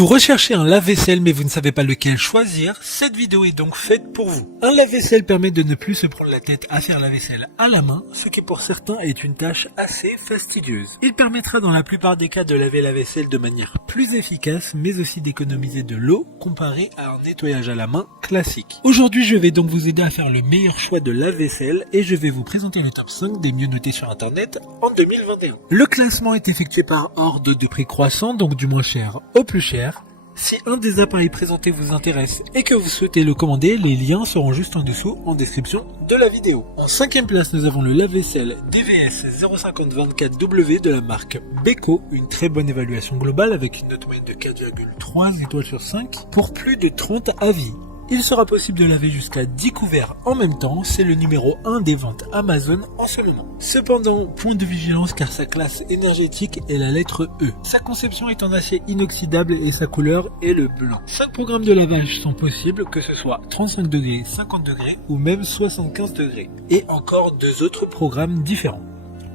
Vous recherchez un lave-vaisselle mais vous ne savez pas lequel choisir, cette vidéo est donc faite pour vous. Un lave-vaisselle permet de ne plus se prendre la tête à faire la vaisselle à la main, ce qui pour certains est une tâche assez fastidieuse. Il permettra dans la plupart des cas de laver la vaisselle de manière plus efficace mais aussi d'économiser de l'eau comparé à un nettoyage à la main classique. Aujourd'hui je vais donc vous aider à faire le meilleur choix de lave-vaisselle et je vais vous présenter le top 5 des mieux notés sur internet en 2021. Le classement est effectué par ordre de prix croissant, donc du moins cher au plus cher. Si un des appareils présentés vous intéresse et que vous souhaitez le commander, les liens seront juste en dessous en description de la vidéo. En 5e place, nous avons le lave-vaisselle DVS 0524W de la marque Beko, une très bonne évaluation globale avec une note moyenne de 4,3 étoiles sur 5 pour plus de 30 avis. Il sera possible de laver jusqu'à 10 couverts en même temps, c'est le numéro 1 des ventes Amazon en ce moment. Cependant, point de vigilance car sa classe énergétique est la lettre E. Sa conception est en acier inoxydable et sa couleur est le blanc. 5 programmes de lavage sont possibles, que ce soit 35 degrés, 50 degrés ou même 75 degrés. Et encore 2 autres programmes différents.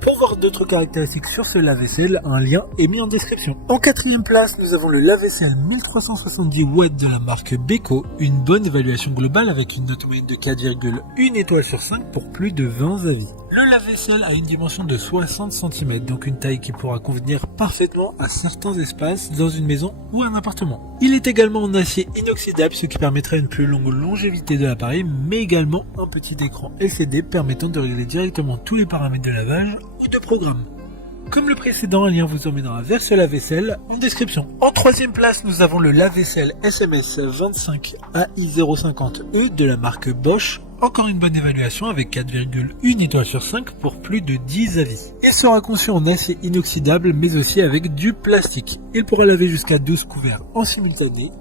Pour voir d'autres caractéristiques sur ce lave-vaisselle, un lien est mis en description. En 4e place, nous avons le lave-vaisselle 1370 watts de la marque Beko, une bonne évaluation globale avec une note moyenne de 4,1 étoiles sur 5 pour plus de 20 avis. Le lave-vaisselle a une dimension de 60 cm, donc une taille qui pourra convenir parfaitement à certains espaces dans une maison ou un appartement. Il est également en acier inoxydable, ce qui permettrait une plus longue longévité de l'appareil, mais également un petit écran LCD permettant de régler directement tous les paramètres de lavage ou de programme. Comme le précédent, un lien vous emmènera vers ce lave-vaisselle en description. En 3e place, nous avons le lave-vaisselle SMS 25 AI050E de la marque Bosch. Encore une bonne évaluation avec 4,1 étoiles sur 5 pour plus de 10 avis. Il sera conçu en acier inoxydable mais aussi avec du plastique. Il pourra laver jusqu'à 12 couverts en simultané.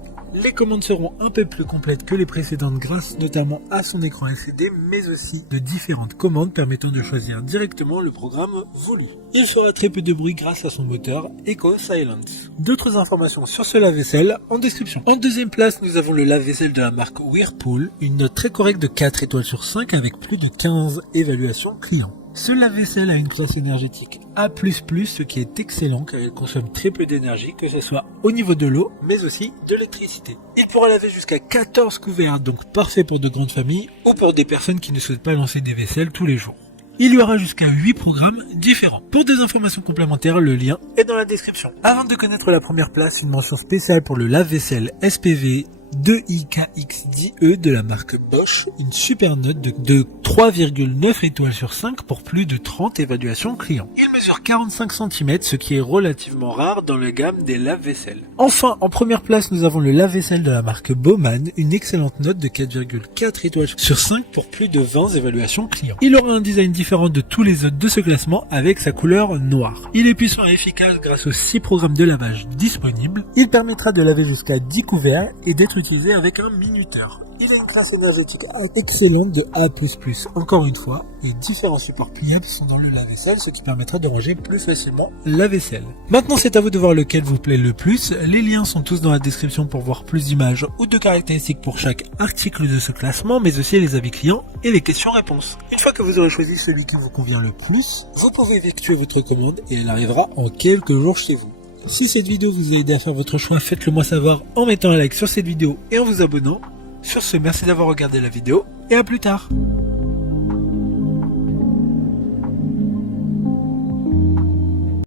Les commandes seront un peu plus complètes que les précédentes grâce notamment à son écran LCD mais aussi de différentes commandes permettant de choisir directement le programme voulu. Il fera très peu de bruit grâce à son moteur Eco Silence. D'autres informations sur ce lave-vaisselle en description. En 2e place, nous avons le lave-vaisselle de la marque Whirlpool, une note très correcte de 4 étoiles sur 5 avec plus de 15 évaluations clients. Ce lave-vaisselle a une classe énergétique A++, ce qui est excellent car il consomme très peu d'énergie, que ce soit au niveau de l'eau, mais aussi de l'électricité. Il pourra laver jusqu'à 14 couverts, donc parfait pour de grandes familles ou pour des personnes qui ne souhaitent pas lancer des vaisselles tous les jours. Il y aura jusqu'à 8 programmes différents. Pour des informations complémentaires, le lien est dans la description. Avant de connaître la première place, une mention spéciale pour le lave-vaisselle SPV 2IKX10E de la marque Bosch, une super note de 3,9 étoiles sur 5 pour plus de 30 évaluations clients. Il mesure 45 cm, ce qui est relativement rare dans la gamme des lave-vaisselle. Enfin, en première place, nous avons le lave-vaisselle de la marque Baumann, une excellente note de 4,4 étoiles sur 5 pour plus de 20 évaluations clients. Il aura un design différent de tous les autres de ce classement avec sa couleur noire. Il est puissant et efficace grâce aux 6 programmes de lavage disponibles. Il permettra de laver jusqu'à 10 couverts et d'être utilisé avec un minuteur. Il a une classe énergétique excellente de A++, encore une fois, et différents supports pliables sont dans le lave-vaisselle, ce qui permettra de ranger plus facilement la vaisselle. Maintenant, c'est à vous de voir lequel vous plaît le plus. Les liens sont tous dans la description pour voir plus d'images ou de caractéristiques pour chaque article de ce classement, mais aussi les avis clients et les questions-réponses. Une fois que vous aurez choisi celui qui vous convient le plus, vous pouvez effectuer votre commande et elle arrivera en quelques jours chez vous. Si cette vidéo vous a aidé à faire votre choix, faites-le moi savoir en mettant un like sur cette vidéo et en vous abonnant. Sur ce, merci d'avoir regardé la vidéo et à plus tard.